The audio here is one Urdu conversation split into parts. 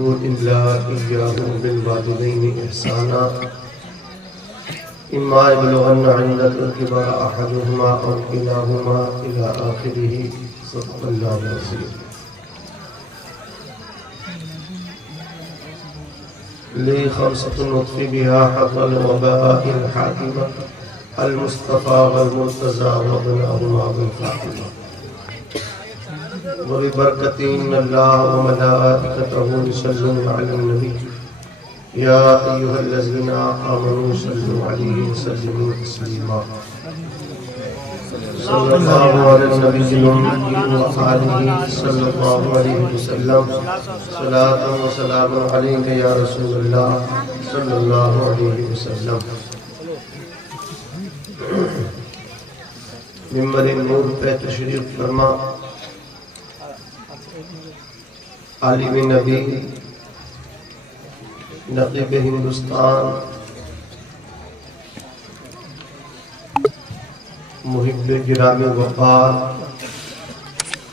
إلا إياه بالوالدين إحسانا إما يبلغن عندك الكبر أحدهما أو كلاهما إلى آخره صدق الله العظيم. لي خمسة نطفي بها حق الوباء الحاكمة المصطفى والمرتضى وابنهما بالفاطمة وببركة إن الله وملائكته يصلون على النبي يا أيها الذين آمنوا صلوا عليه وسلموا تسليما صلى الله على النبي الأمي وآله صلى الله عليه وسلم صلاة وسلام عليك يا رسول الله صلى الله عليه وسلم. منبر نور پہ تشریف فرما عالم نبی نقیب ہندوستان محب گرامی وقار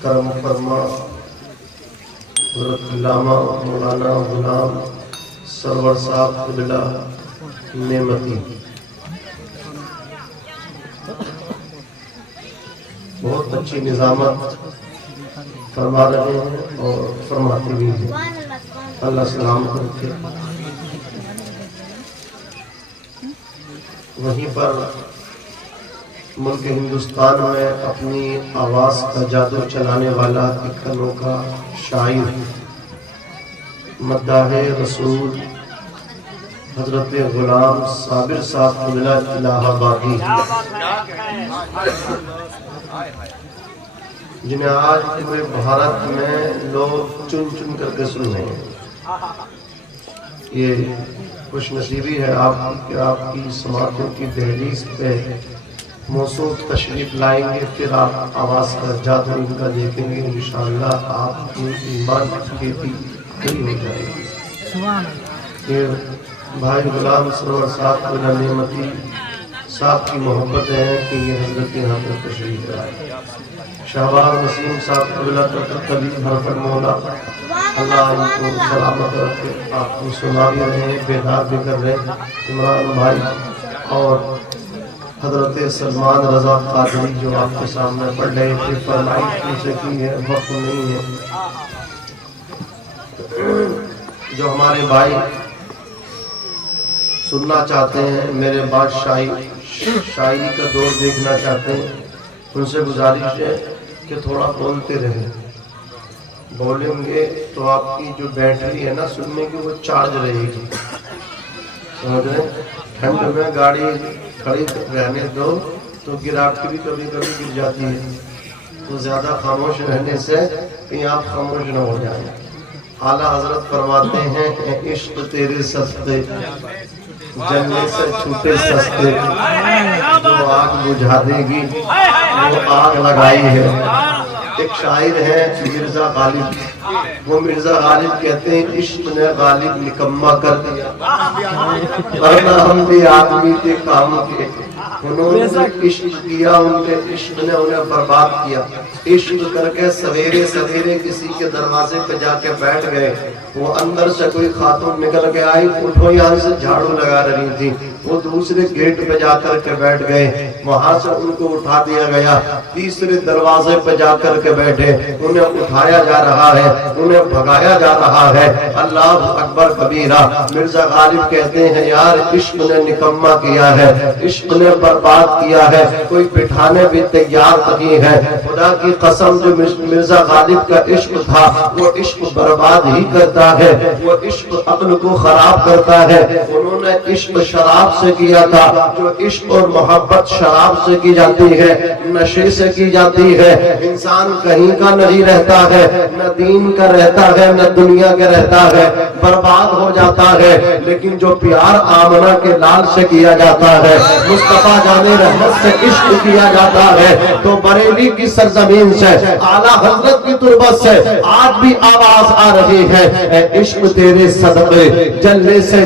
کرم فرما حضرت علامہ مولانا غلام سرور صاحب قبلہ نعمتی بہت اچھی نظامت فرما رہے ہیں اور فرماتے بھی ہیں. اللہ سلام کرتے. وہیں پر ملک ہندوستان میں اپنی آواز کا جادو چلانے والا ایک انوکھا شاعر مداح رسول حضرت غلام صابر صاحب قبلہ الہ آبادی جنہیں آج پورے بھارت میں لوگ چن چن کر کے سن رہے ہیں. یہ خوش نصیبی ہے آپ کی کہ آپ کی سماعتوں کی دہلیز پہ موصول تشریف لائیں گے, پھر آپ آواز کا جادو ان کا دیکھیں گے. انشاءاللہ آپ کی ایمان کی کھیتی کئی ہو جائے گی. یہ بھائی غلام سرور صاحب قبلہ نعمتی صاحب کی محبت ہے کہ یہ حضرت یہاں پر تشریف لائے. شہباز وسیم صاحب قبلہ طبیب حرفت مولا اللہ ان کو سلامت رکھے. آپ کو سنا بھی رہے ہیں, بیدار بھی کر رہے ہیں. عمران بھائی اور حضرت سلمان رضا قادری جو آپ کے سامنے پڑھ رہے تھے, فرمائش ان سے کی ہے, وقت نہیں ہے. جو ہمارے بھائی سننا چاہتے ہیں, میرے بعد شاعری کا دور دیکھنا چاہتے ہیں, ان سے گزارش ہے کہ تھوڑا بولتے رہیں. بولیں گے تو آپ کی جو بیٹری ہے نا سننے کی, وہ چارج رہے گی. سمجھ رہے ہیں, ٹھنڈ میں گاڑی کھڑی رہنے دو تو گراوٹ بھی کبھی کبھی گر جاتی ہے, تو زیادہ خاموش رہنے سے کہیں آپ خاموش نہ ہو جائیں. اعلیٰ حضرت فرماتے ہیں عشق تیرے سستے جلنے سے چھوٹے سستے, جو آگ بجھا دے گی وہ آگ لگائی ہے. ایک شاعر ہے مرزا غالب, وہ مرزا غالب کہتے ہیں عشق نے غالب نکما کر دیا, ورنہ ہم بھی آدمی کے کام کے. انہوں نے عشق کیا, ان کے عشق نے انہیں برباد کیا. عشق کر کے سویرے سویرے کسی کے دروازے پہ جا کے بیٹھ گئے. وہ اندر سے کوئی خاتون نکل کے آئی, اٹھو یہاں سے جھاڑو لگا رہی تھی. وہ دوسرے گیٹ پہ جا کر کے بیٹھ گئے, وہاں سے ان کو اٹھا دیا گیا. تیسرے دروازے پہ جا کر کے بیٹھے, انہیں اٹھایا جا رہا ہے, انہیں بھگایا جا رہا ہے. اللہ اکبر کبیرہ. مرزا غالب کہتے ہیں یار عشق نے نکما کیا ہے, عشق نے برباد کیا ہے, کوئی بٹھانے بھی تیار نہیں ہے. خدا کی قسم جو مرزا غالب کا عشق تھا وہ عشق برباد ہی کرتا ہے, وہ عشق عقل کو خراب کرتا ہے. انہوں نے عشق شراب سے کیا تھا, جو عشق اور محبت شراب سے کی جاتی ہے, نشے سے کی جاتی ہے. انسان کہیں کا نہیں رہتا ہے, نہ دین کا رہتا ہے نہ دنیا کا رہتا ہے, برباد ہو جاتا ہے. لیکن جو پیار آمنہ کے لال سے کیا جاتا ہے, مصطفیٰ جان رحمت سے عشق کیا جاتا ہے, تو بریلی کی سرزمین سے اعلیٰ حضرت کی تربت سے آج بھی آواز آ رہی ہے, اے عشق تیرے صدقے جلنے سے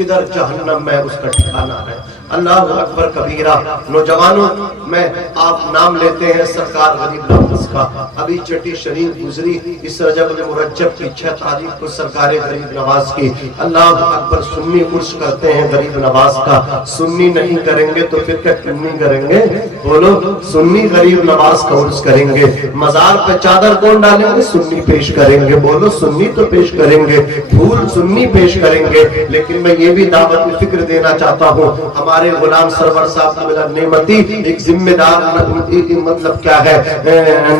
کدھر جہنم میں اس کا ٹھکانہ ہے۔ اللہ اکبر کبیرہ۔ نوجوانوں، میں آپ نام لیتے ہیں سرکار غریب نواز کا، ابھی چھٹی شریف گزری، اس رجب المرجب کی 6 تاریخ کو سرکار غریب نواز کی۔ اللہ اکبر، سنی عرس کرتے ہیں غریب نواز کا، سنی نہیں کریں گے تو پھر کیا کنی کریں گے؟ بولو، سنی غریب نواز کا عرس کریں گے۔ مزار پہ چادر کون ڈالیں گے؟ سنی پیش کریں گے۔ بولو، سنی تو پیش کریں گے، پھول سنی پیش کریں گے۔ لیکن میں یہ بھی دعوت فکر دینا چاہتا ہوں، ہمارے غلام سرور صاحب کی میرا نعمتی ایک ذمہ دار مطلب کیا ہے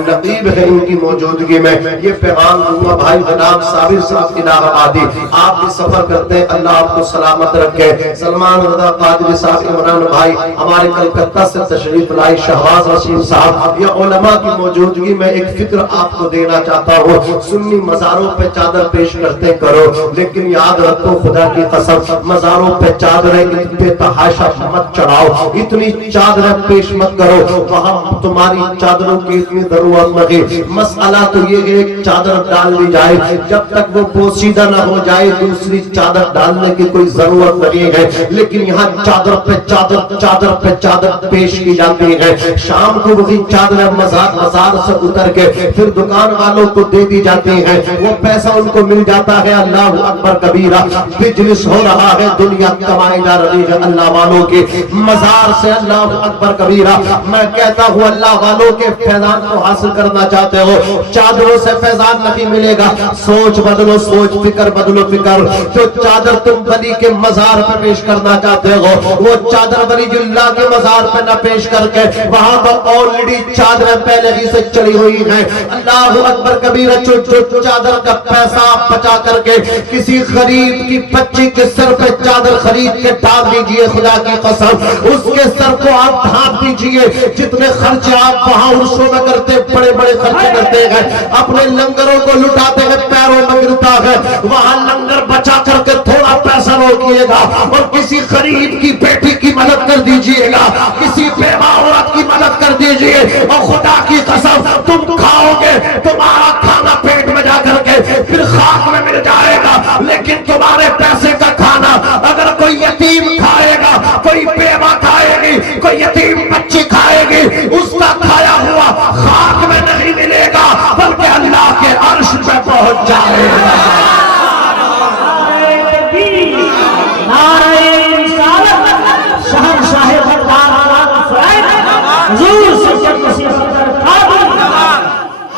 نقیب ہے، ان کی موجودگی میں یہ پیغام دوں گا۔ بھائی غلام صابر صاحب الہ آبادی، آپ بھی سفر کرتے ہیں، اللہ آپ کو سلامت رکھے۔ سلمان رضا قادری صاحب، عمران بھائی ہمارے کلکتہ سے تشریف لائے، شہباز رشید صاحب، یہ علماء کی موجودگی میں ایک فکر آپ کو دینا چاہتا ہوں۔ سنی مزاروں پہ چادر پیش کرتے کرو، لیکن یاد رکھو خدا کی قسم، مزاروں پہ چادریں بے تحاشا مت چڑھاؤ، اتنی چادریں پیش مت کرو وہاں تمہاری چادروں کی اتنی ضرورت نہیں۔ مسئلہ تو یہ ہے ایک چادر ڈال دی جائے، جب تک وہ پوشیدہ نہ ہو جائے دوسری چادر ڈالنے کی کوئی ضرورت نہیں ہے۔ لیکن یہاں چادر پہ چادر، چادر پہ چادر پیش کی جاتی ہے۔ شام کو وہی چادریں مزار سے اتر کے پھر دکان والوں کو دے دی جاتی ہیں، وہ پیسہ ان کو مل جاتا ہے۔ اللہ اکبر کبیرہ، بجنس ہو رہا ہے، دنیا کمائی جا رہی ہے اللہ والوں کے مزار سے۔ اللہ اکبر کبیرہ، میں کہتا ہوں اللہ والوں کے فیضان کو حاصل کرنا چاہتے ہو، چادروں سے فیضان نہیں ملے گا۔ سوچ بدلو سوچ، فکر بدلو فکر۔ جو چادر تم ولی کے مزار پہ پیش کرنا چاہتے ہو، وہ چادر ولی اللہ کے مزار پہ نہ پیش کر کے وہاں پر آلریڈی چادریں پہلے ہی سے چلی ہوئی ہیں۔ اللہ اکبر کبیرہ، جو چادر کا پیسہ بچا کر کے کسی غریب کی بچی کے سر پہ چادر خرید کے ڈال دیجئے، خدا کی قسم اس کے سر کو آپ ڈھانپ دیجئے۔ جتنے خرچے آپ وہاں عرصوں میں کرتے، بڑے بڑے خرچے کرتے ہیں، اپنے لنگروں کو لٹاتے ہیں، پیروں میں گرتا ہے، وہاں لنگر بچا کر کے تھوڑا پیسہ روکیے گا اور کسی غریب کی بیٹی کی مدد کر دیجئے گا، کسی بیوہ عورت کی مدد کر دیجئے، اور خدا کی قسم تم کھاؤ گے، تمہارا کھانا پیٹ میں جا کر کے پھر خاک میں مل جائے گا، لیکن تمہارے پیسے کا کھانا اگر کوئی یتیم کھائے گا، کوئی بیوہ کھائے گی، کوئی یتیم بچی کھائے گی، اس کا کھایا ہوا خاک میں نہیں ملے گا بلکہ اللہ کے عرش پہ پہنچ جائے گا۔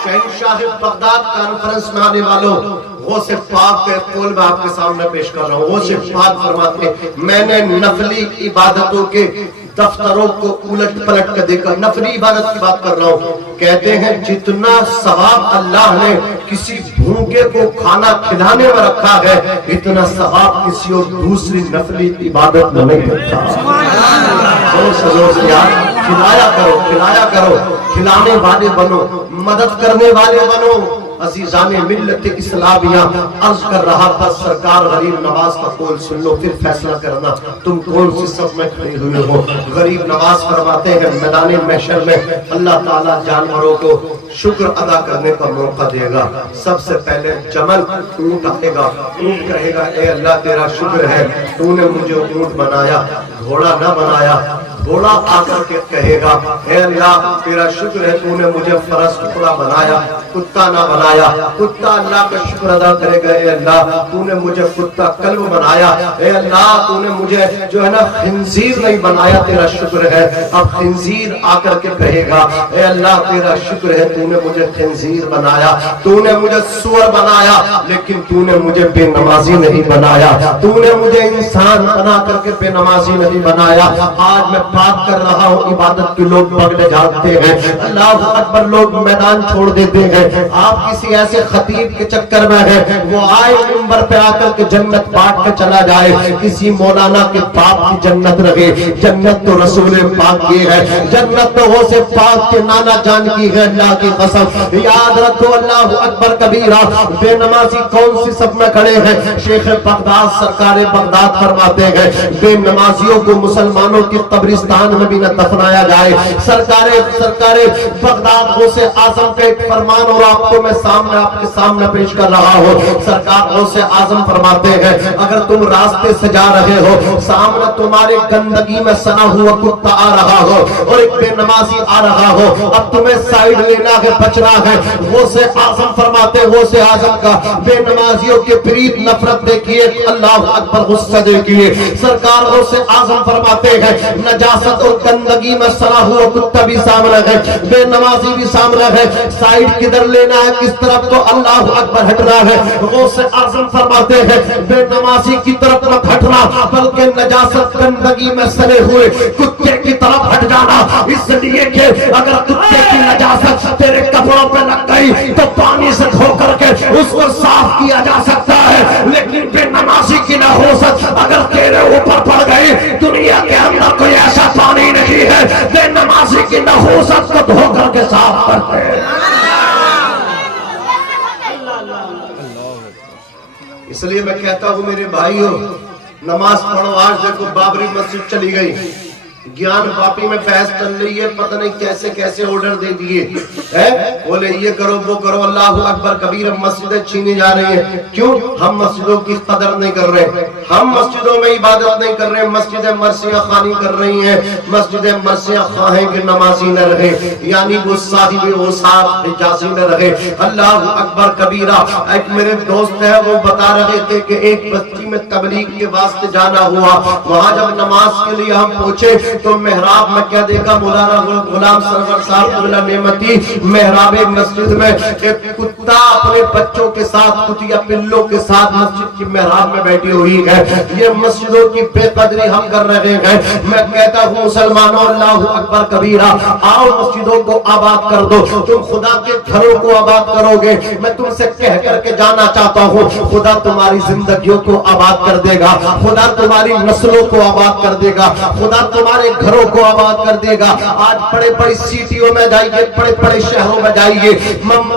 شہنشاہ بغداد کانفرنس میں آنے والوں، غوث پاک کے قول میں آپ کے سامنے پیش کر رہا ہوں۔ غوث پاک فرماتے ہیں میں نے نفلی عبادتوں کے دفتروں کو الٹ پلٹ کر دیکھا، نفلی عبادت کی بات کر رہا ہوں، کہتے ہیں جتنا ثواب اللہ نے کسی بھوکے کو کھانا کھلانے میں رکھا ہے، اتنا ثواب کسی اور دوسری نفلی عبادت میں نہیں رکھا۔ زور سے یار، کھلایا کرو، کھلایا کرو، کھلانے والے بنو، مدد کرنے والے بنو۔ عزیزان ملت اسلامیہ، عرض کر رہا تھا سرکار غریب نواز کا قول سن لو، پھر فیصلہ کرنا تم کون سی صف میں کھڑے ہوئے ہو۔ غریب نواز فرماتے ہیں میدان محشر میں اللہ تعالیٰ جانوروں کو شکر ادا کرنے کا موقع دے گا۔ سب سے پہلے جمل اونٹ آئے گا، اونٹ کہے گا اے اللہ تیرا شکر ہے تو نے مجھے اونٹ بنایا، گھوڑا نہ بنایا۔ گھوڑا آ کر کے کہے گا اے اللہ تیرا شکر ہے تو نے مجھے فرس ٹکڑا بنایا، کتا نہ بنایا۔ کتا اللہ کا شکر ادا کرے گا اے اللہ تو نے مجھے کتا کلب بنایا، اے اللہ تو نے مجھے جو ہے نا خنزیر نہیں بنایا، تیرا شکر ہے۔ اب خنزیر آ کر کے کہے گا اے اللہ تیرا شکر ہے تو نے مجھے خنزیر بنایا، تو نے مجھے سور بنایا، لیکن تو نے مجھے بے نمازی نہیں بنایا، تو نے مجھے انسان بنا کر کے بے نمازی نہیں بنایا۔ آج میں بات کر رہا ہوں، عبادت کے لوگ پکڑے جاتے ہیں، اللہ اکبر لوگ میدان چھوڑ دیتے ہیں۔ آپ کسی ایسے خطیب کے چکر میں ہیں، وہ آئے منبر پہ آ کر کے جنت بانٹ کے چلا جائے، کسی مولانا کے باپ کی جنت رہے۔ جنت تو رسول پاک کی ہے، جنت تو غوث پاک کے نانا جان کی ہے، اللہ کی قسم یاد رکھو۔ اللہ اکبر کبیرہ، بے نمازی کون سی صف میں کھڑے ہیں؟ شیخ بغداد سرکار بغداد فرماتے ہیں بے نمازیوں کو مسلمانوں کی قبرستان قبرستان میں بھی نہ دفنایا جائے۔ سرکار بغداد غوث اعظم کا ایک فرمان اور آپ کو میں آپ کے سامنے پیش کر رہا ہوں۔ سرکار غوث اعظم فرماتے ہیں اگر تم راستے سے جا رہے ہو، سامنے تمہارے گندگی میں سنا ہوا کتا آ رہا ہو اور ایک بے نمازی آ رہا ہو، اب تمہیں سائیڈ لینا ہے، بچنا ہے۔ غوث اعظم فرماتے ہیں غوث اعظم کا بے نمازیوں کے برید نفرت دیکھیے، اللہ اکبر غصہ دیکھیے۔ سرکار غوث اعظم فرماتے ہیں نجاست اور گندگی میں سنا ہوا کتا بھی سامنے ہے، بے نمازی بھی سامنے ہے، سائیڈ کدھر لینا ہے، کس طرف تو اللہ اکبر ہٹنا ہے۔ غوث اعظم فرماتے ہیں بے نمازی کی طرف مت ہٹنا، بلکہ نجاست گندگی میں سنے ہوئے کتے کی طرف ہٹ جانا، اس لیے کہ اگر کتے کی نجاست تیرے کپڑوں پہ لگ گئی تو پانی سے دھو کر کے اس کو صاف کیا جا سکتا ہے، لیکن بے نمازی کی نحوست اگر تیرے اوپر پڑ گئی، دنیا کے اندر کوئی ایسا پانی نہیں ہے بے نمازی کی نحوست کو دھو کر کے صاف کرتے ہیں۔ اس لیے میں کہتا ہوں میرے بھائیو، نماز پڑھو۔ آج دیکھو بابری مسجد چلی گئی، گیان باپی میں بحث چل رہی ہے، پتہ نہیں کیسے کیسے آرڈر دے دیے، بولے یہ کرو وہ کرو، اللہ اکبر کبیر، مسجدیں چھینی جا رہی ہیں۔ کیوں؟ ہم مسجدوں کی قدر نہیں کر رہے، ہم مسجدوں میں عبادت نہیں کر رہے، مسجدیں مرثیہ خوانی کر رہی ہیں۔ مسجدیں مرثیہ خواہ ہیں کہ نمازی نہ رہے، یعنی وہ صاحب اوصاف حجازی نہ رہے۔ اللہ اکبر کبیرہ۔ ایک میرے دوست ہے وہ بتا رہے تھے کہ ایک بستی میں تبلیغ کے واسطے جانا ہوا، وہاں جب نماز کے لیے ہم پہنچے تو محراب میں کیا دیکھا، مولانا غلام سرور صاحب قبلہ نعمتی محراب مسجد میں ایک کتا اپنے بچوں کے ساتھ، کتیا پلوں کے ساتھ مسجد کی محراب میں بیٹھی ہوئی ہے۔ یہ مسجدوں کی بے قدری ہم کر رہے ہیں۔ میں کہتا ہوں مسلمانوں، اللہ اکبر کبیرہ، آؤ مسجدوں کو آباد کر دو، تم خدا کے گھروں کو آباد کرو گے۔ میں تم سے کہہ کر کے جانا چاہتا ہوں، خدا تمہاری زندگیوں کو آباد کر دے گا، خدا تمہاری نسلوں کو آباد کر دے گا، خدا تمہارے گھروں کو آباد کر دے گا۔ آج بڑے بڑی سٹیوں میں جائیے، بڑے بڑے شہروں میں جائیے،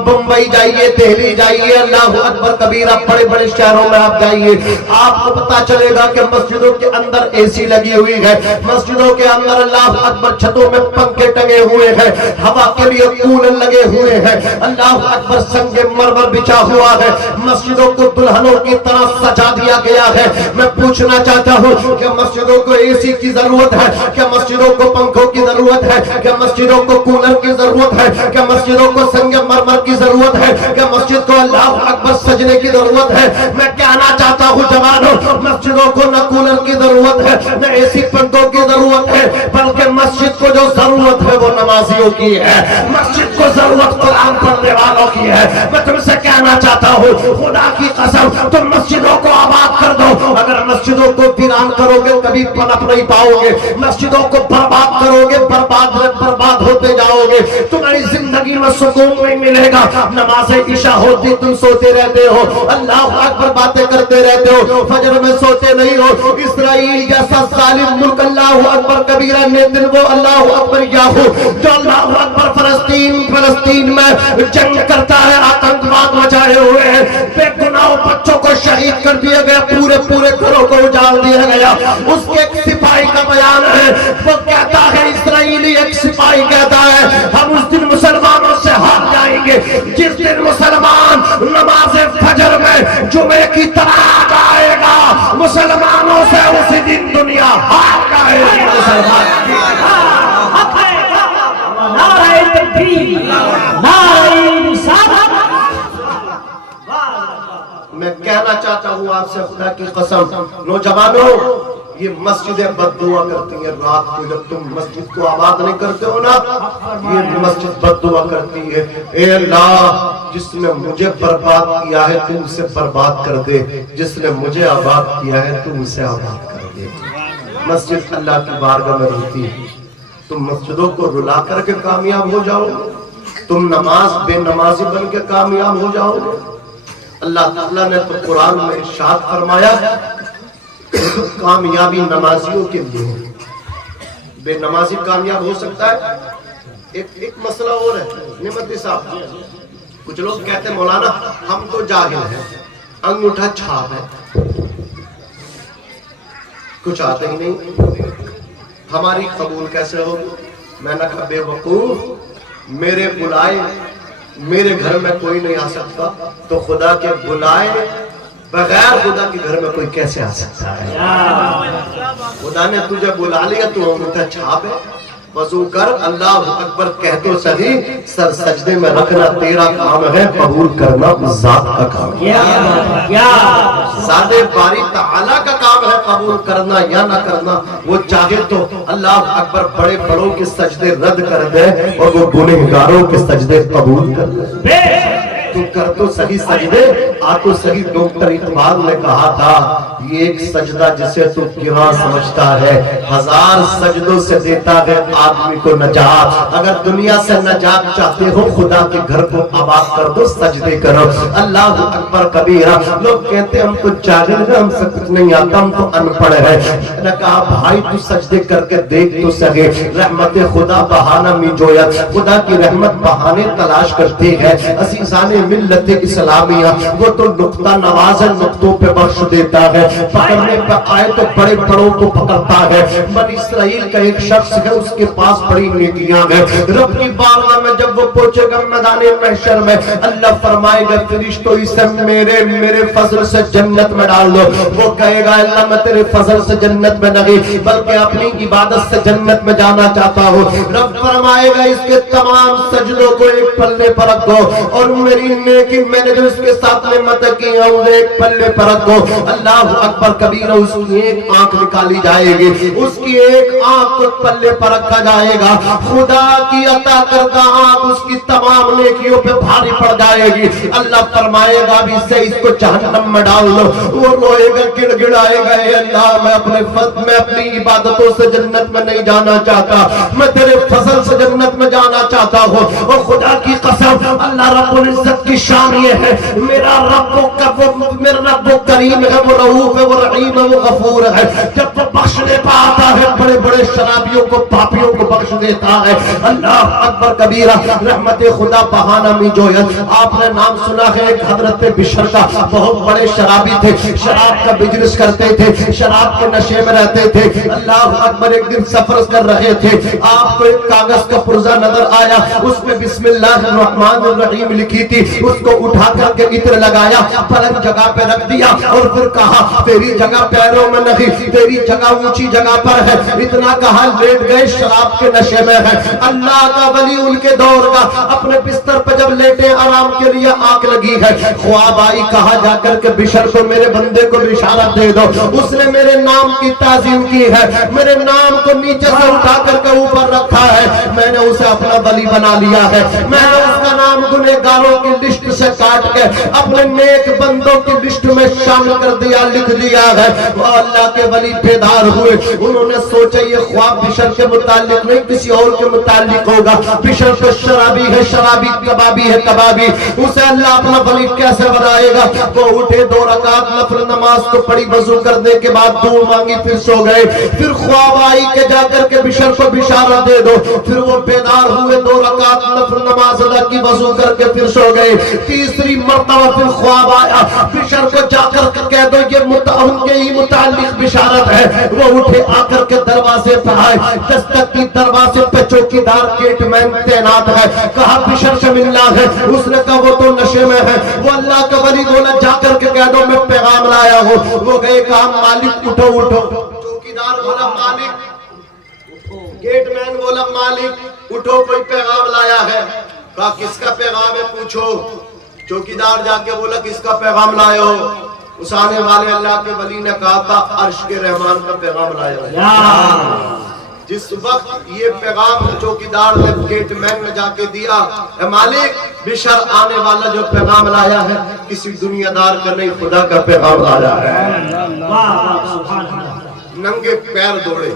بمبئی جائیے، دہلی جائیے، اللہ اکبر کبیرہ، بڑے بڑے شہروں میں آپ جائیے، آپ کو پتا چلے گا کہ مسجدوں کے اندر اے سی لگی ہوئی ہے، مسجدوں کے اندر اللہ اکبر چھتوں میں پنکھے ٹنگے ہوئے ہیں، ہوا کے لیے کولر لگے ہوئے ہیں، اللہ اکبر سنگ مرمر بچھا ہوا ہے، مسجدوں کو دلہنوں کی طرح سجا دیا گیا ہے۔ میں پوچھنا چاہتا ہوں کہ مسجدوں کو اے سی کی ضرورت ہے، کیا مسجدوں کو پنکھوں کی ضرورت ہے، کیا مسجدوں کو کولر کی ضرورت ہے، کیا مسجدوں کو سنگ مرمر کی ضرورت ہے، کیا مسجد کو اللہ اکبر سجنے کی ضرورت ہے؟ میں کہنا چاہتا ہوں جوانوں، مسجدوں کو نہ کولر کی ضرورت ہے، نہ اے سی پنکھوں کی ضرورت ہے، بلکہ مسجد کو جو ضرورت ہے وہ نمازیوں کی ہے، مسجد کو ضرورت قرآن پڑھنے والوں کی ہے۔ میں تم سے کہنا چاہتا ہوں خدا کی قسم، تم مسجدوں کو آباد کر دو۔ اگر مسجدوں کو ویران کرو گے کبھی پنپ نہیں پاؤ گے، مسجدوں کو برباد کرو گے برباد ہوتے جاؤ گے، تمہاری زندگی میں سکون نہیں ملے گا۔ نماز عشاء ہوتی تم سوتے رہتے ہو، اللہ اکبر باتیں کرتے رہتے ہو، فجر میں سوتے نہیں ہو۔ اسرائیل جیسا ظالم ملک اللہ اکبر کبیرہ نے دن وہ اللہ اکبر یاہو جو اللہ اکبر فلسطین میں جنگ کرتا ہے، آتنکواد مچائے ہوئے ہیں، بے گناہ بچوں کو شہید کر دیا گیا، پورے گھروں کو اجاڑ دیا گیا۔ اس کے ایک سپاہی کا بیان ہے، وہ کہتا ہے، اسرائیلی ایک سپاہی کہتا ہے ہم اس دن مسلمانوں سے ہار جائیں گے جس دن مسلمان نماز فجر میں جمعے کی طرح آ جائے گا، مسلمانوں سے اسی دن دنیا ہار جائے گی۔ مسلمان نعرہ تکبیر، نعرہ رسالت۔ میں کہنا چاہتا ہوں آپ سے خدا کی قسم، نوجوانوں، یہ مسجدیں بد دعا کرتی ہیں۔ رات کو جب تم مسجد کو آباد نہیں کرتے ہو نا، یہ مسجد بد دعا کرتی ہے، اے اللہ جس نے مجھے برباد کیا ہے تو اسے برباد کر دے، جس نے مجھے آباد کیا ہے تو اسے آباد کر دے۔ مسجد اللہ کی بارگاہ میں روتی ہے، تم مسجدوں کو رلا کر کے کامیاب ہو جاؤ گے، تم نماز بے نمازی بن کے کامیاب ہو جاؤ گے۔ اللہ تعالیٰ نے تو قرآن میں ارشاد فرمایا کامیابی نمازیوں کے لیے، بے نمازی کامیاب ہو سکتا ہے؟ ایک مسئلہ اور ہے نعمتی صاحب، کچھ لوگ کہتے ہیں مولانا ہم تو جاہل ہیں، انگوٹھا چھاپ ہے، کچھ آتا ہی نہیں، ہماری قبول کیسے ہوگی؟ میں نے کہا بے وقوف، میرے بلائے میرے گھر میں کوئی نہیں آ سکتا، تو خدا کے بلائے بغیر خدا کے گھر میں کوئی کیسے آ سکتا ہے؟ خدا نے تجھے بلا لیا تو انگوٹھا چھاپ ہے، وضو کر، اللہ اکبر کہہ تو صحیح، سر سجدے میں رکھنا تیرا کام ہے، قبول کرنا ذات کا کام ہے، ذات باری تعالیٰ کا کام ہے قبول کرنا یا نہ کرنا۔ وہ چاہے تو اللہ اکبر بڑے بڑوں کے سجدے رد کر دے اور وہ گنہگاروں کے سجدے قبول کر دے۔ تو کر تو صحیح سجدے، آ تو صحیح۔ ڈاکٹر اقبال نے کہا تھا یہ ایک سجدہ جسے تو گراں سمجھتا ہے، 1000 سجدوں سے دیتا ہے آدمی کو نجات۔ اگر دنیا سے نجات چاہتے ہو خدا کے گھر کو آباد کر دو، سجدے کرو۔ اللہ اکبر کبیرہ۔ لوگ کہتے ہم تو جاہل ہیں، ہم سے کچھ نہیں آتا، ہم تو ان پڑھ ہیں۔ میں نے کہا بھائی تو سجدے کر کے دیکھ تو سکے، رحمت خدا بہانہ می جویت، خدا کی رحمت بہانے تلاش کرتی ہے۔ عزیزان ملت اسلامیہ، وہ تو نقطہ نواز نقطوں پہ بخش دیتا ہے، پکڑنے پہ آئے تو بڑے بڑوں کو پکڑتا ہے۔ بنی اسرائیل کا ایک شخص ہے، اس کے پاس بڑی نیکیاں ہیں، رب کی بارگاہ میں جب وہ پہنچے گا میدان محشر میں، اللہ فرمائے گا فرشتوں اسے میرے فضل سے جنت میں ڈال دو۔ وہ کہے گا اللہ میں تیرے فضل سے جنت میں نہیں بلکہ اپنی عبادت سے جنت میں جانا چاہتا ہوں۔ رب فرمائے گا اس کے تمام سجدوں کو ایک پلے پر رکھ دو اور میری نیکی میں نے جو اس کے ساتھ نعمتیں کی ہیں انہیں ایک پلے پر رکھ دو۔ اللہ اکبر کبیرہ۔ اس کی ایک آنکھ نکالی جائے گی، اس کی ایک آنکھ کو پلے پر رکھا جائے گا، خدا کی عطا کردہ آنکھ اس کی تمام نیکیوں پہ بھاری پڑ جائے گی۔ اللہ فرمائے گا اب اسے اس کو جہنم میں ڈال دو۔ وہ روئے گا، گڑ گڑائے گا، اے اللہ میں اپنی عبادتوں سے جنت میں نہیں جانا چاہتا، میں تیرے فضل سے جنت میں جانا چاہتا ہوں۔ اور خدا کی قسم اللہ رب العزت کی شان یہ ہے، میرا رب وہ کریم ہے، وہ رؤوف ہے، وہ رحیم ہے، وہ غفور ہے۔ جب وہ بخشنے پہ آتا ہے بڑے بڑے شرابیوں کو پاپیوں کو بخش دیتا ہے۔ اللہ اکبر کبیرہ۔ رحمت خدا بہانہ می جویت۔ آپ نے نام سنا ہے ایک حضرت بشر کا، بہت بڑے شرابی تھے، شراب کا بزنس کرتے تھے، شراب کے نشے میں رہتے تھے۔ اللہ اکبر ایک دن سفر کر رہے تھے، آپ کو ایک کاغذ کا پرزہ نظر آیا، اس میں بسم اللہ الرحمن الرحیم لکھی تھی، اس کو اٹھا کر کے عطر لگایا، پلنگ جگہ پہ رکھ دیا اور پھر کہا تیری جگہ پیروں میں نہیں، تیری جگہ اونچی جگہ پر ہے۔ اتنا کہا لیٹ گئے، شراب کے نشے میں ہے۔ اللہ کا ولی ان کے دور کا اپنے بستر پہ جب لیٹے آرام کے لیے آنکھ لگی ہے، خواب آئی، کہا جا کر کے بشر کو میرے بندے کو بشارت دے دو، اس نے میرے نام کی تعظیم کی ہے، میرے نام کو نیچے سے اٹھا کر کے اوپر رکھا ہے، میں نے اسے اپنا ولی بنا لیا ہے، میں نے اس کا نام گنہگاروں کی لسٹ سے کاٹ کے اپنے نیک بندوں کی لسٹ میں شامل کر دیا، لکھ دیا ہے۔ وہ اللہ کے ولی بیدار ہوئے، انہوں نے سوچا یہ خواب بشر کے متعلق نہیں کسی اور کے متعلق ہوگا، بشر تو شرابی ہے، شرابی کبابی ہے، کبابی، اسے اللہ اپنا ولی کیسے بنائے گا؟ وہ اٹھے، 2 رکعت نفل نماز کو پڑھی، وضو کرنے کے بعد دعا مانگی، پھر سو گئے۔ پھر خواب آئی کہ جا کر کے بشر کو بشارت دے دو، پھر وہ بیدار ہوئے، 2 رکعت نفل نماز ادا کی، وضو کر کے پھر سو گئے۔ تیسری مرتبہ پھر خواب آیا، بشر کو جا کر کے کہہ دو یہ ان کے ہی متعلق بشارت ہے۔ وہ اٹھے، آ کر کے دروازے پہ آئے، دستک کی، دروازے پہ چوکیدار گیٹ مین تعینات ہے، کہا بشر سے ملنا ہے، اس نے کہا وہ تو نشے میں ہے۔ وہ اللہ کا ولی بولا جا کر کے کہہ دو میں پیغام لایا ہوں۔ وہ گئے، کہا مالک اٹھو اٹھو، چوکیدار بولا مالک، گیٹ مین بولا مالک اٹھو، کوئی پیغام لایا ہے۔ کہا کس کا پیغام ہے پوچھو۔ چوکیدار جا کے بولا کس کا پیغام لائے ہو؟ اس آنے والے اللہ کے ولی نے کہا تھا عرش کے رحمان کا پیغام لایا ہے۔ جس وقت یہ پیغام چوکیدار نے گیٹ مین نے جا کے دیا، اے مالک بشر آنے والا جو پیغام لایا ہے کسی دنیا دار کا نہیں، خدا کا پیغام لایا ہے۔ ننگے پیر دوڑے،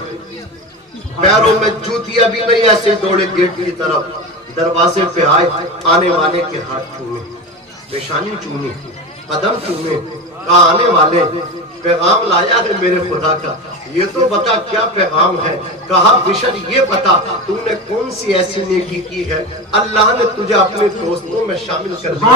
پیروں میں جوتیاں بھی نہیں، ایسے دوڑے گیٹ کی طرف، دروازے پہ آئے، آنے والے کے ہاتھ چومے، پیشانی چومی، قدم چومے، کہا آنے والے پیغام لایا ہے میرے خدا کا، یہ تو بتا کیا پیغام ہے؟ کہا بشر یہ بتا تو نے کون سی ایسی نیکی کی ہے اللہ نے تجھے اپنے دوستوں میں شامل کر دیا،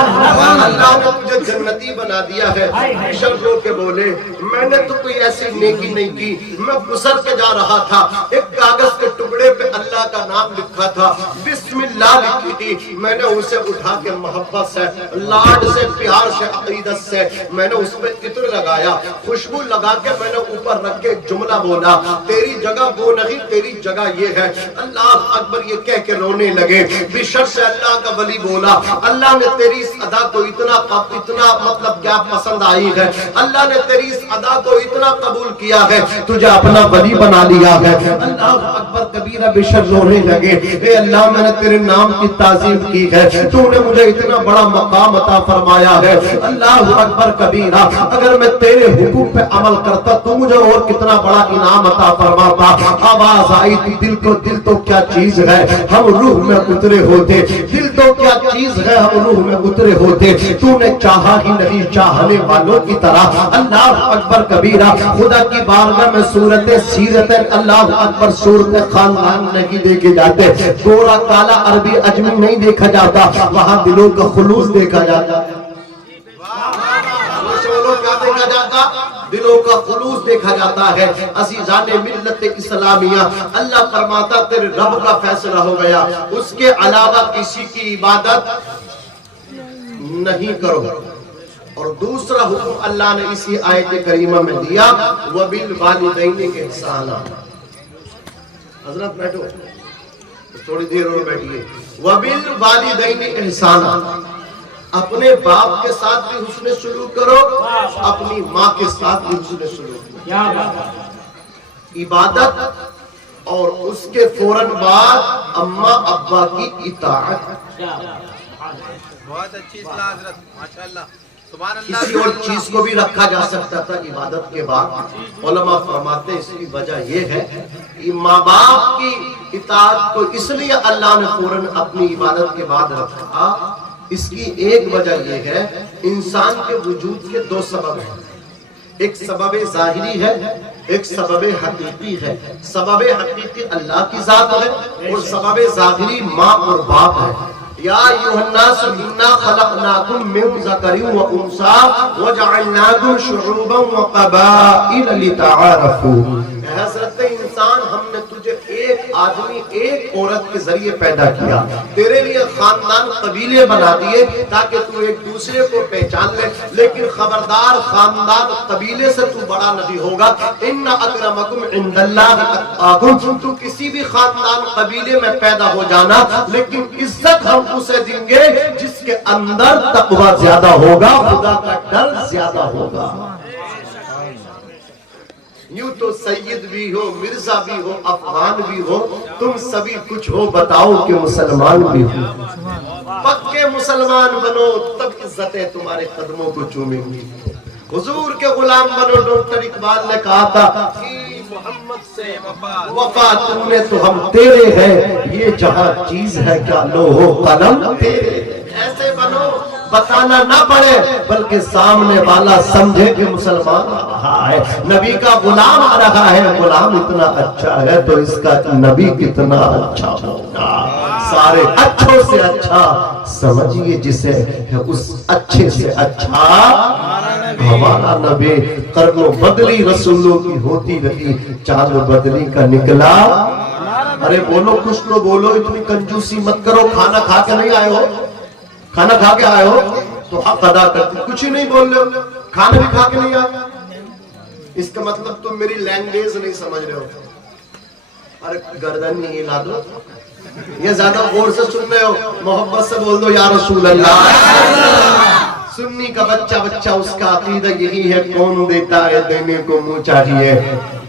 اللہ نے تجھے جنتی بنا دیا ہے۔ بشر رو کے بولے میں نے تو کوئی ایسی نیکی نہیں کی، میں گزر کے جا رہا تھا، ایک کاغذ کے ٹکڑے پہ اللہ کا نام لکھا تھا، بسم اللہ لکھی تھی، میں نے اسے اٹھا کے محبت سے، لاڈ سے، پیار سے، عقیدت سے میں نے اس پہ عطر لگایا، خوشبو لگا کے میں نے اوپر رکھ کے ایک جملہ بولا، تیری جگہ وہ نہیں، تیری جگہ یہ ہے۔ اللہ اکبر یہ کہہ کے رونے لگے۔ بشر سے اللہ کا ولی بولا اللہ نے تیری اس ادا کو اتنا مطلب کیا پسند آئی ہے، اللہ نے تیری اس ادا کو اتنا قبول کیا ہے، تجھے اپنا ولی بنا لیا ہے۔ اللہ اکبر کبیرہ بشر رونے لگے، اے اللہ میں نے تیرے نام کی تعظیم کی ہے، تو نے مجھے اتنا بڑا مقام عطا فرمایا ہے۔ اللہ اکبر کبیرہ اگر میں تیرے حکم پہ عمل کرتا تو مجھے اور کتنا بڑا انعام عطا فرماتا۔ آواز آئی تھی دل تو کیا چیز ہے ہم روح میں اترے ہوتے، دل تو کیا چیز ہے ہم روح میں اترے ہوتے، تو نے چاہا ہی نہیں چاہنے والوں کی طرح۔ اللہ اکبر کبیرہ خدا کی بارگاہ میں صورت سیرت اللہ اکبر صورت خاندان نہیں دیکھے جاتے، گورا کالا عربی اجمی نہیں دیکھا جاتا، وہاں دلوں کا خلوص دیکھا جاتا ہے۔ کیا دیکھا جاتا؟ دلوں کا خلوص دیکھا جاتا ہے۔ عزیزان ملت اسلامیہ اللہ فرماتا تیرے رب کا فیصلہ ہو گیا، اس کے علاوہ کسی کی عبادت نہیں کرو۔ اور دوسرا حکم اللہ نے اسی آیت کریمہ میں دیا وَبِالْوَالِدَيْنِ إِحْسَانًا۔ حضرت بیٹھو تھوڑی دیر اور بیٹھئے۔ وَبِالْوَالِدَيْنِ إِحْسَانًا، اپنے باپ کے ساتھ بھی حسن سلوک کرو، اپنی ماں کے ساتھ بھی حسن سلوک کرو۔ عبادت اور اس کے فوراً بعد اماں ابا کی اطاعت۔ بہت اچھی اصلاح حضرت، ماشاءاللہ، سبحان اللہ۔ کسی اور چیز کو بھی رکھا جا سکتا تھا عبادت کے بعد، علماء فرماتے ہیں اس کی وجہ یہ ہے کہ ماں باپ کی اطاعت کو اس لیے اللہ نے فوراً اپنی عبادت کے بعد رکھا۔ اس کی ایک وجہ یہ ہے انسان کے وجود کے دو سبب ہیں، ایک سبب ظاہری ہے، ایک سبب حقیقی ہے۔ سبب حقیقی اللہ کی ذات ہے اور سبب ظاہری ماں اور باپ ہے۔ یا ایھا الناس انا خلقناکم من ذکر و انثی وجعلناکم شعوبا وقبائل لتعارفوا۔ حضرت انسان ہم نے تجھے ایک آدمی ایک عورت کے ذریعے پیدا کیا، تیرے لیے خاندان قبیلے بنا دیے تاکہ تو ایک دوسرے کو پہچان لے، لیکن خبردار خاندان قبیلے سے تو بڑا نہیں ہوگا۔ ان اکرمکم عند اللہ اتقاکم، تو کسی بھی خاندان قبیلے میں پیدا ہو جانا لیکن عزت ہم اسے دیں گے جس کے اندر تقوی زیادہ ہوگا، خدا کا ڈر زیادہ ہوگا۔ یوں تو سید بھی ہو، مرزا بھی ہو، افغان بھی ہو، تم سبھی کچھ ہو، بتاؤ کہ مسلمان بھی ہو۔ پکے مسلمان بنو تب عزتیں تمہارے قدموں کو چومیں گی۔ حضور کے غلام بنو، ڈاکٹر اقبال نے کہا تھا کہ محمد سے وفا تم نے تو ہم تیرے ہیں، یہ جہاں چیز ہے کیا لوح و قلم تیرے۔ ایسے بنو بتانا نہ پڑے بلکہ سامنے والا سمجھے کہ مسلمان آ رہا ہے، نبی کا غلام آ رہا ہے، غلام اتنا اچھا ہے تو اس کا نبی کتنا اچھا ہوگا۔ سارے اچھوں سے اچھا سمجھیے جسے اس اچھے سے اچھا ہمارا نبی۔ قرنوں بدلی رسولوں کی ہوتی رہی، چاند بدلی کا نکلا۔ ارے بولو کچھ تو بولو، اتنی کنجوسی مت کرو، کھانا کھا کے نہیں آئے ہو؟ کھانا کھا کے آئے ہو تو حق ادا کرتے، کچھ ہی نہیں بول رہے ہو، کھانا بھی کھا کے نہیں آئے، اس کا مطلب تم میری لینگویج نہیں سمجھ رہے ہو۔ ارے گردن نہیں ہلا دو، یہ زیادہ غور سے سن رہے ہو، محبت سے بول دو یا رسول اللہ۔ سنی کا بچہ اس کا عقیدہ یہی ہے، کون دیتا ہے دینے کو منہ چاہیے،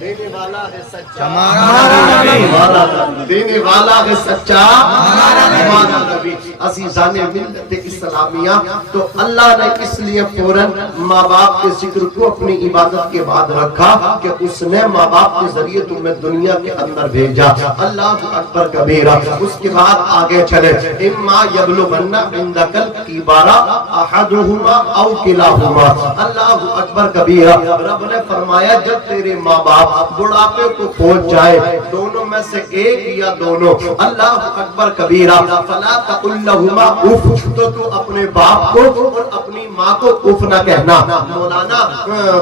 دینے والا ہے سچا ہمارا نبی، دینے والا ہے سچا ہمارا نبی۔ عزیزان ملت اسلامیہ، تو اللہ نے اس لیے فوراً ماں باپ کے ذکر کو اپنی عبادت کے بعد رکھا کہ اس نے ماں باپ کے ذریعے تمہیں دنیا کے اندر بھیجا۔ اللہ اکبر کبیرہ۔ اس کے بعد آگے چلے، اما یبلغن عندک الکبر احدہما او کلاہما۔ اللہ اکبر کبیرہ۔ رب نے فرمایا جب تیرے ماں باپ بڑھاپے کو پہنچ جائے، دونوں میں سے ایک یا دونوں، اللہ اکبر کبیرہ، فلا تقل لہما اف، تو اپنے باپ کو اور اپنی ماں کو اف نہ کہنا۔ مولانا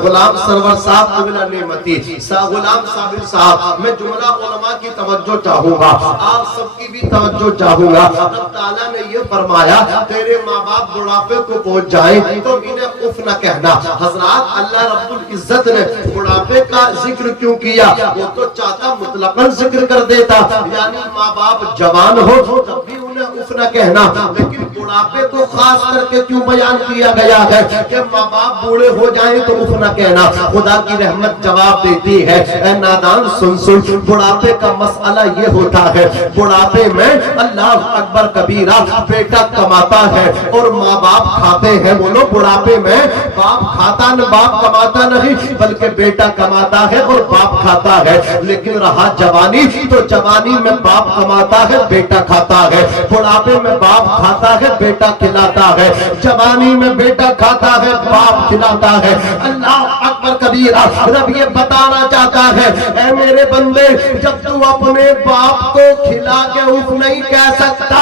غلام سرور صاحب قبلہ نعمتی، غلام صابر صاحب، میں جملہ علماء کی توجہ چاہوں گا، آپ سب کی بھی توجہ چاہوں گا۔ رب تعالیٰ نے یہ فرمایا تیرے ماں باپ بڑھاپے کو پہنچ جائیں تو انہیں اف نہ کہنا۔ حضرات اللہ رب العزت نے بڑھاپے کا ذکر کیوں کیا؟ وہ تو چاہتا مطلقاً ذکر کر دیتا، یعنی ماں باپ جوان ہو تب بھی انہیں اف نہ کہنا، لیکن بڑھاپے کو خاص کر کے کیوں بیان کیا گیا ہے کہ ماں باپ بوڑھے ہو جائیں تو اف نہ کہنا؟ خدا کی رحمت جواب دیتی ہے، اے نادان سن سن، بڑھاپے کا مسئلہ یہ ہوتا ہے، بڑھاپے میں اللہ اکبر کبیرہ بیٹا کماتا ہے اور ماں باپ کھاتے ہیں۔ بولو بڑھاپے میں باپ کھاتا نہ، باپ کماتا نہیں بلکہ بیٹا کماتا ہے اور باپ کھاتا ہے۔ لیکن رہا جوانی، تو جوانی میں باپ کماتا ہے بیٹا کھاتا ہے، بڑھاپے میں باپ کھاتا ہے بیٹا کھلاتا ہے، جوانی میں بیٹا کھاتا ہے باپ کھلاتا ہے۔ اللہ اکبر کبیرہ۔ رب یہ بتانا چاہتا ہے اے میرے بندے، جب تو اپنے باپ کو کھلا کے اف نہیں کہہ سکتا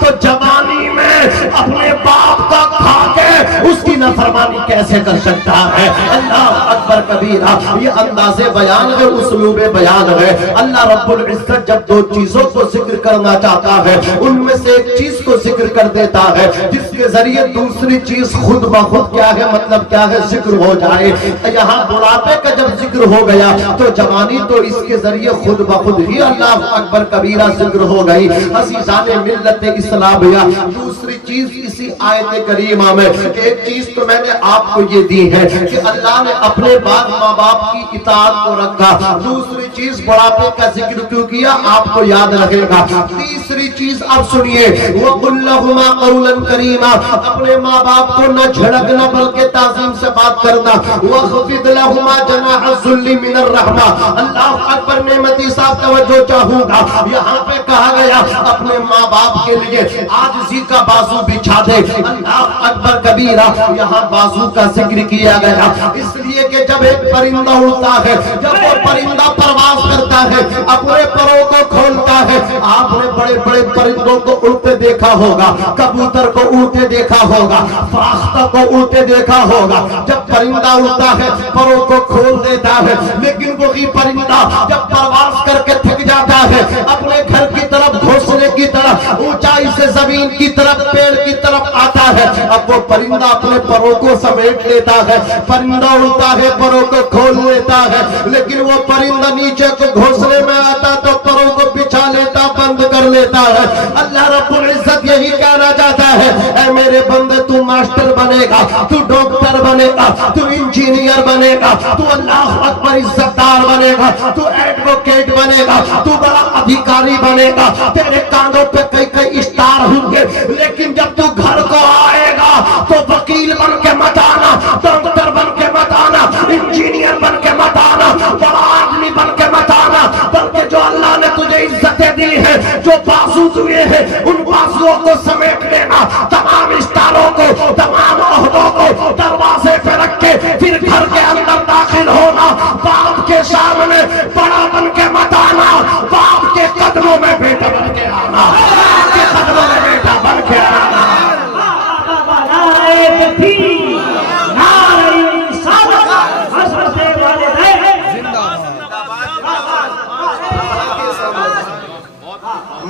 تو جوانی میں اپنے باپ کا کھا کے اس کی نافرمانی کیسے کر سکتا ہے؟ اللہ اکبر کبیرہ۔ یہ انداز بیان ہے، اسلوب بیان ہے۔ اللہ رب العزت جب دو چیزوں کو ذکر کرنا چاہتا ہے ان میں سے ایک چیز کو ذکر کر دیتا ہے جس کے ذریعے دوسری چیز خود بخود کیا ہے، مطلب کیا ہے، ذکر ہو جائے۔ یہاں بڑھاپے کا جب ذکر ہو گیا تو جوانی تو اس کے ذریعے خود بخود ہی اللہ اکبر کبیرہ ذکر ہو گئی۔ عزیزان ملت اسلامیہ، دوسری چیز اسی آیت کریمہ میں، ایک چیز تو میں نے آپ کو یہ دی ہے کہ اللہ نے اپنے بعد ماں باپ کی اطاعت کو رکھا، دوسری چیز بڑھاپے کا ذکر کیوں کیا آپ کو یاد رہے گا۔ تیسری چیز اب سنیے، وَقُلْ لَهُمَا قَوْلًا كَرِيمًا، اپنے ماں باپ کو نہ جھڑکنا بلکہ تعظیم سے بات کرنا۔ وَخْفِضْ لَهُمَا جَنَاحَ الذُّلِّ مِنَ الرَّحْمَةِ، اللہ اکبر نعمتی صاحب توجہ چاہوں گا، یہاں پہ کہا گیا اپنے ماں باپ کے لیے عاجزی کا بازو بچھا دے۔ اللہ اکبر کبیرہ، یہاں بازو کا ذکر کیا گیا اس لیے کہ جب ایک پرندہ اڑتا ہے، جب وہ پرندہ پرواز کرتا ہے، اپنے پروں کو کھولتا ہے، آپ نے بڑے بڑے پرندوں کو اڑتے دیکھا ہوگا، کبوتر کو اڑتے دیکھا ہوگا، فاختہ کو اڑتے دیکھا ہوگا۔ جب پرندہ اڑتا ہے پروں کو کھول دیتا ہے، لیکن وہی پرندہ جب پرواز کر کے تھک جاتا ہے، اپنے گھر کی طرف، گھونسلے کی طرف، اونچائی سے زمین کی طرف، پیڑ کی طرف آتا ہے، اب وہ پرندہ اپنے پروں کو سمیٹ لیتا ہے، پرندہ اڑتا ہے پروں کو کھول لیتا ہے، لیکن وہ پرندہ نیچے کو گھونسلے میں آتا تو پروں کو بچھا لیتا، بند کر لیتا ہے۔ اللہ رب العزت یہی کہنا چاہتا ہے اے میرے بندے، تو ماسٹر بنے گا، تو ڈاکٹر بنے گا، تو انجینئر بنے گا، تو اللہ اکبر عزتدار بنے گا، تو ایڈوکیٹ بنے گا، تو بڑا ادھیکاری بنے گا، تیرے کانوں پہ کئی کئی اسٹار ہوں گے، لیکن جب تو گھر کو آئے گا تو وکیل بن کے مت آنا، ڈاکٹر بن کے مت آنا، انجینئر بن کے مت آنا، بڑا آدمی بن کے مت آنا، بلکہ جو اللہ نے تجھے عزتیں دی ہیں، جو بازو دیے ہیں، ان بازوؤں کو سمیٹ لینا، تمام اسٹاروں کو، تمام عہدوں کو دروازے پہ رکھ کے پھر گھر کے اندر داخل ہونا، باپ کے سامنے بڑا بن کے مت آنا، باپ کے قدموں میں بیٹا بن کے آنا، باپ کے قدموں میں بیٹا بن کے آنا۔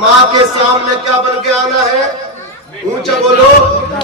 ماں کے سامنے کیا بن کے آنا ہے؟ اونچا بولو،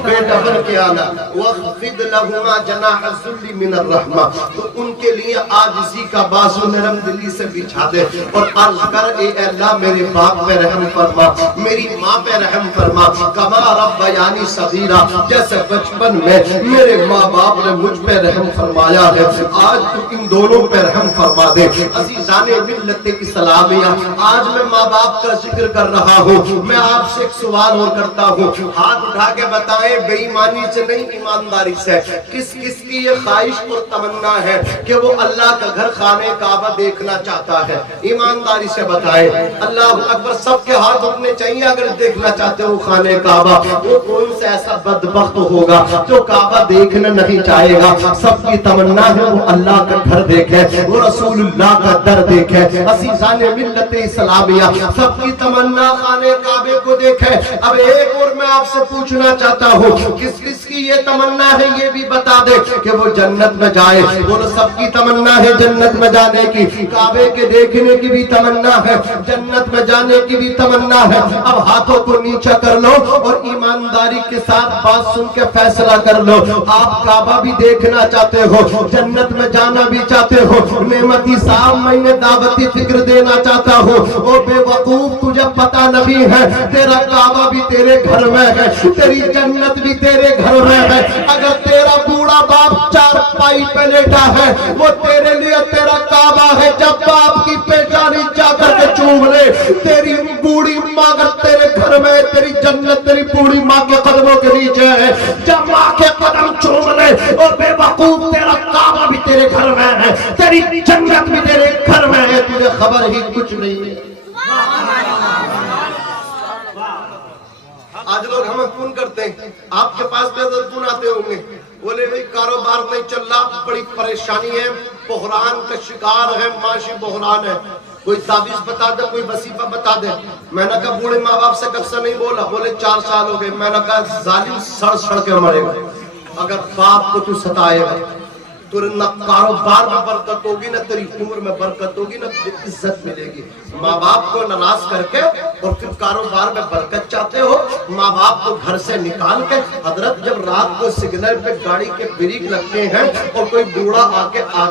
بیٹا بن کے آنا وَخْفِضْ لَهُمَا جَنَاحَ الذُّلِّ مِنَ الرَّحْمَةِ، تو ان کے لیے عاجزی کا بازو نرم دلی سے بچھا دے اور عرض کر اے اللہ میرے باپ پہ رحم فرما، میری ماں پہ رحم فرما، کما ربیانی صغیرا، جیسے بچپن میں میرے ماں باپ نے مجھ پہ رحم فرمایا ہے، آج تو ان دونوں پہ رحم فرما دے۔ عزیزان ملت اسلامیہ، آج میں ماں باپ کا ذکر کر رہا ہوں، میں آپ سے ایک سوال اور کرتا ہوں، ہاتھ اٹھا کے بتائیں، بے ایمانی سے نہیں ایمانداری سے، کس کس کی یہ خواہش اور تمنا ہے کہ وہ اللہ کا گھر خانہ کعبہ دیکھنا چاہتا ہے؟ ایمانداری سے بتائیں۔ اللہ اکبر، سب کے ہاتھ اٹھنے چاہیے اگر دیکھنا چاہتے ہو خانہ کعبہ۔ وہ کون سا ایسا بدبخت ہوگا جو کعبہ دیکھنا نہیں چاہے گا؟ سب کی تمنا ہے وہ اللہ کا گھر دیکھے، وہ رسول اللہ کا در دیکھے۔ عزیزان ملت اسلامیہ، سب کی تمنا خانہ کعبے کو دیکھے۔ اب ایک اور میں آپ سے پوچھنا چاہتا ہوں، کس کس کی یہ تمنا ہے یہ بھی بتا دے کہ وہ جنت میں جائے؟ بولو، سب کی تمنا ہے جنت میں جانے کی، کعبے کے دیکھنے کی بھی تمنا ہے، جنت میں جانے کی بھی تمنا ہے۔ اب ہاتھوں کو نیچا کر لو اور ایمانداری کے ساتھ بات سن کے فیصلہ کر لو، آپ کعبہ بھی دیکھنا چاہتے ہو، جنت میں جانا بھی چاہتے ہو؟ نعمتی صاحب، میں نے دعوتی فکر دینا چاہتا ہوں، او بے وقوف، تجھے پتہ نہیں ہے تیرا کعبہ بھی تیرے گھر میں ہے، تیری جنت بھی تیرے گھر میں ہے۔ اگر تیرا بوڑھا باپ چار پائی پہ لیٹا ہے، وہ تیرے لیے تیرا کعبہ ہے۔ جب باپ کی پیشانی جا کر کے چوم لے، تیری بوڑھی ماں اگر تیرے گھر میں، تیری جنت تیری بوڑھی ماں کے قدموں کے نیچے ہے۔ جب ماں کے قدم چوم لے، اور بے وقوف، تیرا کعبہ بھی تیرے گھر میں ہے، تیری جنت بھی تیرے گھر میں ہے، تجھے خبر ہی کچھ نہیں ہے۔ آج لوگ ہمیں فون کرتے ہیں، آپ کے پاس بھی فون آتے ہوں گے، بولے بھئی کاروبار نہیں چل رہا، بڑی پریشانی ہے، بحران کا شکار ہے، معاشی بحران ہے، کوئی تعویذ بتا دے، کوئی وظیفہ بتا دے۔ میں نے کہا بوڑھے ماں باپ سے کب سے نہیں بولا؟ بولے 4 سال ہو گئے۔ میں نے کہا ظالم سڑ سڑ کے مرے گا اگر باپ کو تو ستائے گا، تو نہ کاروبار میں برکت ہوگی، نہ تیری عمر میں برکت ہوگی، نہ تجھے عزت ملے گی۔ ماں باپ کو ناراض کر کے اور پھر کاروبار میں برکت چاہتے ہو، ماں باپ کو گھر سے نکال کے۔ حضرت جب رات کو سگنل پہ گاڑی کے بریک لگتے ہیں اور کوئی بوڑھا آ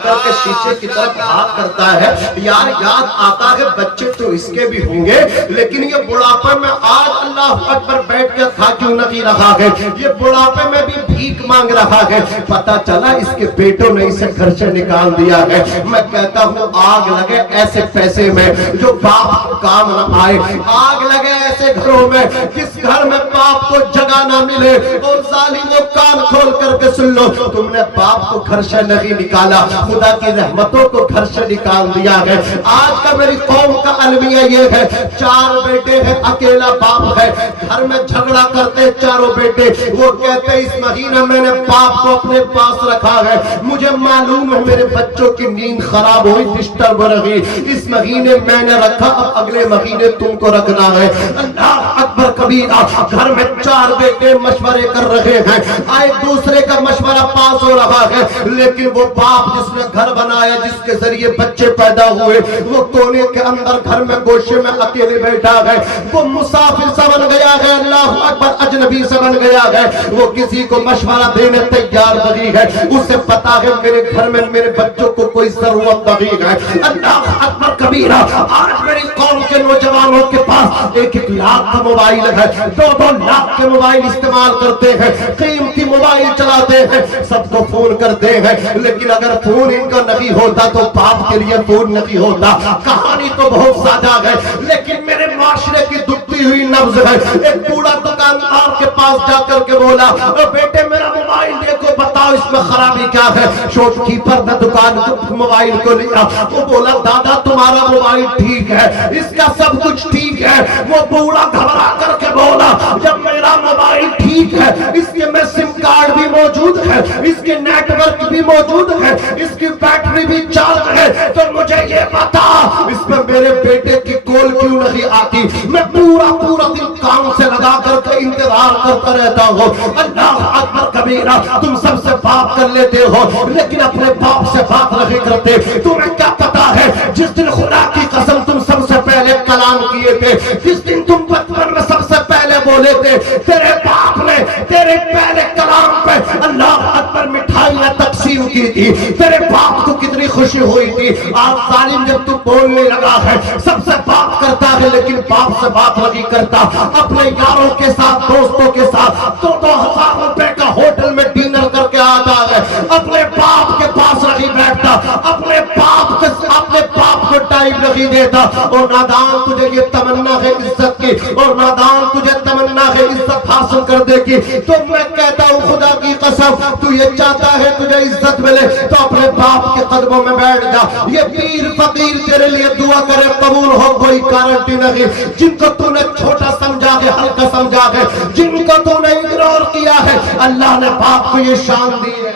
کر کے شیشے کی طرف ہاتھ کرتا ہے، یار یاد آتا ہے بچے تو اس کے بھی ہوں گے، لیکن یہ بڑھاپے میں آج اللہ اکبر بیٹھ کے کھا کیوں نہیں رہا ہے؟ یہ بڑھاپے میں بھی بھیک مانگ رہا ہے۔ پتہ چلا اس کے بیٹوں نے اسے گھر سے نکال دیا ہے۔ میں کہتا ہوں آگ لگے ایسے پیسے میں جو باپ کو کام نہ آئے، آگ لگے ایسے گھروں میں جس گھر میں باپ کو جگہ نہ ملے۔ اور ظالموں، کان کھول کر کے سن لو، تم نے باپ کو گھر سے نہیں نکالا، خدا کی رحمتوں کو گھر سے نکال دیا ہے۔ آج کا میری قوم کا المیہ یہ ہے، 4 بیٹے ہیں، اکیلا باپ ہے، گھر میں جھگڑا کرتے چاروں بیٹے۔ وہ کہتے اس مہینے میں نے باپ کو اپنے پاس رکھا ہے، مجھے معلوم ہے میرے بچوں کی نیند خراب ہوئی، ڈسٹرب ہو رہی، اس مہینے میں نے رکھا، اب اگلے مہینے تم کو رکھنا ہے۔ اللہ اکبر کبیرہ، گھر میں 4 بیٹے مشورے کر رہے ہیں، آئے دوسرے کا مشورہ پاس ہو رہا ہے، لیکن وہ باپ جس نے گھر بنایا، جس کے ذریعے بچے پیدا ہوئے، وہ کونے کے اندر گھر میں گوشے میں اکیلے بیٹھا ہے، وہ مسافر سا بن گیا ہے، اللہ اکبر اجنبی سے بن گیا ہے، وہ کسی کو مشورہ دینے تیار نہیں ہے، اسے پتا ہے میرے گھر میں میرے بچوں کو کوئی ضرورت نہیں ہے۔ اللہ اکبر کبیرہ، آج میری قوم کے نوجوانوں کے پاس 1-1 لاکھ کا موبائل ہے، 2-2 لاکھ کے موبائل استعمال کرتے ہیں، قیمتی موبائل چلاتے ہیں، سب کو فون کرتے ہیں، لیکن اگر فون ان کا نہیں ہوتا تو باپ کے لیے فون نہیں ہوتا۔ کہانی تو بہت زیادہ ہے، لیکن میرے معاشرے کی دکھتی ہوئی نبض ہے۔ ایک بوڑھا دکاندار کے پاس جا کر کے بولا، بیٹے میرا موبائل دیکھو، بتاؤ اس میں خرابی کیا ہے؟ شاپ کیپر نے دکان موبائل کو لیا، وہ بولا دادا تمہارا موبائل ٹھیک ہے، اس کا سب کچھ ٹھیک ہے۔ وہ بوڑھا گھبرا کر کے بولا جب میرا موبائل ٹھیک ہے، اس کے میں سم کارڈ بھی موجود ہے، اس کے نیٹ ورک بھی موجود ہے، اس کی بیٹری بھی چارج ہے، تو مجھے یہ بتا اس میں میرے بیٹے کی کال کیوں نہیں آتی؟ میں پورا دن کام سے لگا کر کے انتظار کرتا رہتا ہوں۔ اللہ اکبر کبیرہ، تم سب سے بات کر لیتے ہو لیکن اپنے باپ سے بات نہیں کرتے۔ تمہیں کیا پتا ہے جس دن خدا کی قسم تم سب سے پہلے کلام کیے تھے، جس دن تم بچپن میں سب سے پہلے بولے تھے، تیرے باپ نے تیرے پہلے کلام پہ اللہ اکبر مٹھائیاں تقسیم کی تھی، تیرے باپ کو کتنی خوشی ہوئی تھی. آج ظالم جب تو بولنے لگا ہے سب سے بات کرتا ہے لیکن باپ سے بات نہیں کرتا. اپنے یاروں کے ساتھ دوستوں کے ساتھ 2,000 روپے کا ہوٹل میں ڈنر کر کے آتا ہے، اپنے باپ کے پاس نہیں بیٹھتا، اپنے باپ کو ٹائم نہیں دیتا. اور نادان تجھے یہ تمنا ہے عزت کی، اور نادان تجھے تمنا ہے عزت حاصل کر دے گی. تو میں کہتا ہوں خدا کی قسم تو یہ چاہتا ہے تجھے عزت ملے تو اپنے باپ کے قدموں میں بیٹھ جا. یہ پیر فقیر تیرے لیے دعا کرے قبول ہو کوئی گارنٹی نہیں. جن کو تو نے چھوٹا سمجھا ہے، ہلکا سمجھا ہے، جن کو تو نے اگنور کیا ہے، اللہ نے باپ کو یہ شان دی ہے،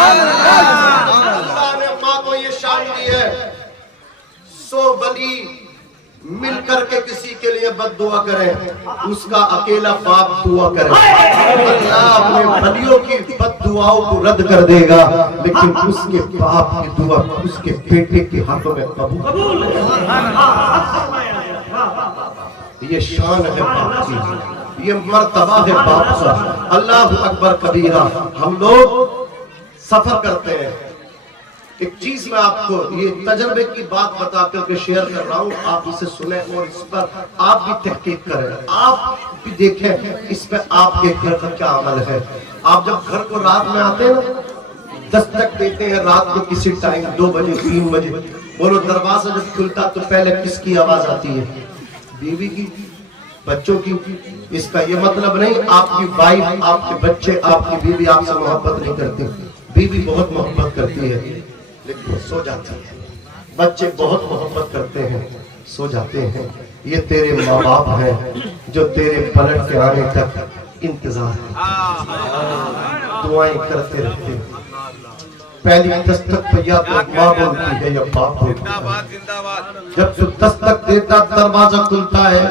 اللہ نے ماں کو یہ شان دی ہے. سو ولی مل کر کے کسی کے لیے بد دعا کرے، اس کا اکیلا باپ دعا کرے. اللہ اپنے ولیوں کی بد دعاؤں کو رد کر دے گا لیکن اس کے باپ کی دعا اس کے بیٹے کے ہاتھوں میں قبول. یہ شان ہے باپ کی، یہ مرتبہ ہے باپ کا. اللہ اکبر کبیرہ. ہم لوگ سفر کرتے ہیں. ایک چیز میں آپ کو یہ تجربے کی بات بتا کر کے شیئر کر رہا ہوں، آپ اسے سنیں اور اس پر آپ بھی تحقیق کریں، آپ بھی دیکھیں اس پہ آپ کے گھر کا کیا عمل ہے. آپ جب گھر کو رات میں آتے ہیں نا، دستک دیتے ہیں رات کو کسی ٹائم 2 بجے 3 بجے، بولو دروازہ جب کھلتا تو پہلے کس کی آواز آتی ہے؟ بیوی کی، بچوں کی. اس کا یہ مطلب نہیں آپ کی وائف، آپ کے بچے، آپ کی بیوی آپ سے محبت نہیں کرتی. بیوی بہت محبت کرتی ہے لیکن سو جاتی ہے. بچے بہت محبت کرتے ہیں، سو جاتے ہیں. یہ تیرے ماں باپ ہیں جو تیرے پلٹ کے آنے تک انتظار کرتے، دعائیں کرتے رہتے. پہلی دستک پہ یا تو ماں بولتی ہے یا باپ بولتا ہے. جب تو دستک دیتا دروازہ کھلتا ہے،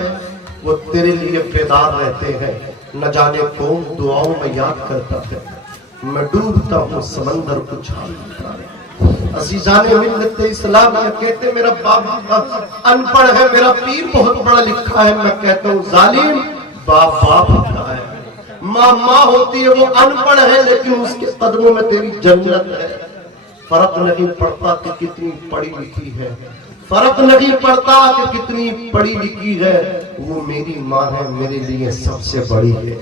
وہ تیرے لیے بیدار رہتے ہیں. نہ جانے کون دعاؤں میں یاد کرتا ہے، میں ڈوبتا ہوں سمندر کو چھالتا ہے. عزیزان ملت اسلام یہ کہتے میرا باپ ان پڑھ ہے، میرا پیر بہت بڑا لکھا ہے. میں کہتا ہوں ظالم، باپ باپ ہوتا ہے، ماں ماں ہوتی ہے. وہ ان پڑھ ہے لیکن اس کے قدموں میں تیری جنت ہے. فرق نہیں پڑتا کہ کتنی پڑھی لکھی ہے، فرق نہیں پڑتا کہ کتنی پڑھی لکھی ہے. وہ میری ماں ہے، میرے لیے سب سے بڑی ہے.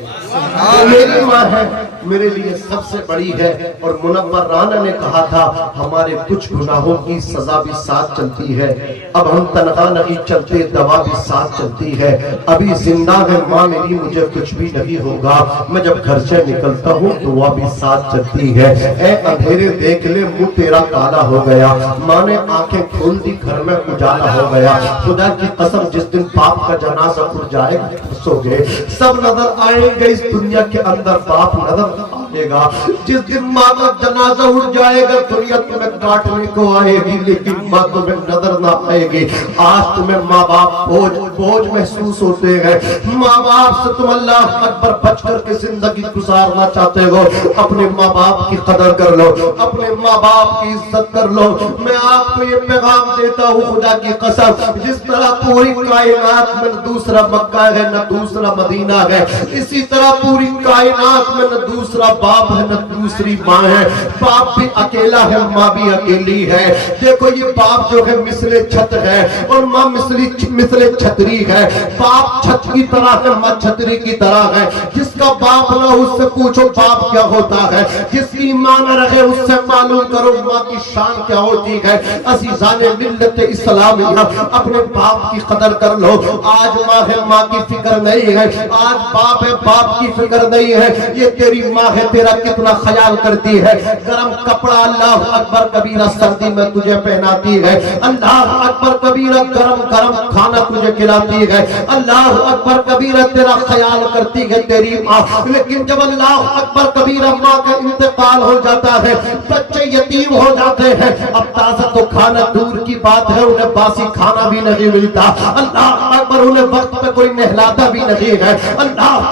میری ماں ہے، میرے لیے سب سے بڑی ہے. اور منور رانا نے کہا تھا ہمارے کچھ گناہوں کی سزا بھی ساتھ چلتی ہے، اب ہم تنہا نہیں چلتے، دوا بھی ساتھ چلتی ہے. ابھی زندہ ہے ماں میری، مجھے کچھ بھی نہیں ہوگا. میں جب گھر سے نکلتا ہوں دعا بھی ساتھ چلتی ہے. اے اندھیرے دیکھ لے منہ تیرا کالا ہو گیا. ماں نے آنکھیں کھول دی، گھر میں اجالا ہو گیا. خدا کی قسم جس دن باپ کا جنازہ اٹھ جائے گا سو گئے سب نظر آئیں گے. اس دنیا کے اندر باپ نظر آئے گا. جس دن ماں کا جنازہ اٹھ جائے گا دنیا تمہیں کاٹنے کو آئے گی لیکن ماں تمہیں نظر نہ آئے گی. آج تمہیں ماں باپ بوجھ محسوس ہوتے ہیں. ماں باپ سے تم اللہ اکبر بچ کر کے زندگی گزارنا چاہتے ہو. اپنے ماں باپ کی قدر کر لو، اپنے ماں باپ کی عزت کر لو. میں آپ کو یہ پیغام دیتا ہوں خدا کی قسم، جس طرح پوری کائنات میں نہ دوسرا مکہ ہے نہ دوسرا مدینہ ہے، اسی طرح پوری کائنات میں نہ دوسرا باپ ہے نہ دوسری ماں ہے. باپ بھی اکیلا ہے، ماں بھی اکیلی ہے. دیکھو یہ باپ جو ہے مثل چھت ہے اور ماں مثل چھتری ہے. باپ چھت کی طرح ہے، ماں چھتری کی طرح ہے. جس کا باپ نہ اس سے پوچھو باپ کیا ہوتا ہے، جس کی ماں نہ رہے اس سے معلوم کرو ماں کی شان کیا ہوتی ہے. عزیزان ملت اسلامیہ اپنے باپ کی قدر کر لو. آج ماں ہے، ماں کی فکر نہیں ہے. آج باپ ہے، باپ کی فکر نہیں ہے. یہ تیری ماں ہے، تیرا کتنا خیال کرتی ہے. گرم کپڑا اللہ اکبر کبیرہ سردی میں تجھے پہناتی ہے. اللہ اکبر کبیرہ گرم گرم کھانا تجھے کھلاتی ہے. اللہ اکبر کبیرہ تیرا خیال کرتی ہے تیری ماں. لیکن جب اللہ اکبر کبیرہ ماں کا انتقال ہو جاتا ہے، بچے یتیم ہو جاتے ہیں. اب تازہ تو کھانا دور کی بات ہے، انہیں باسی کھانا بھی نہیں ملتا. اللہ اکبر انہیں وقت پہ کوئی نہلاتا بھی نہیں ہے. اللہ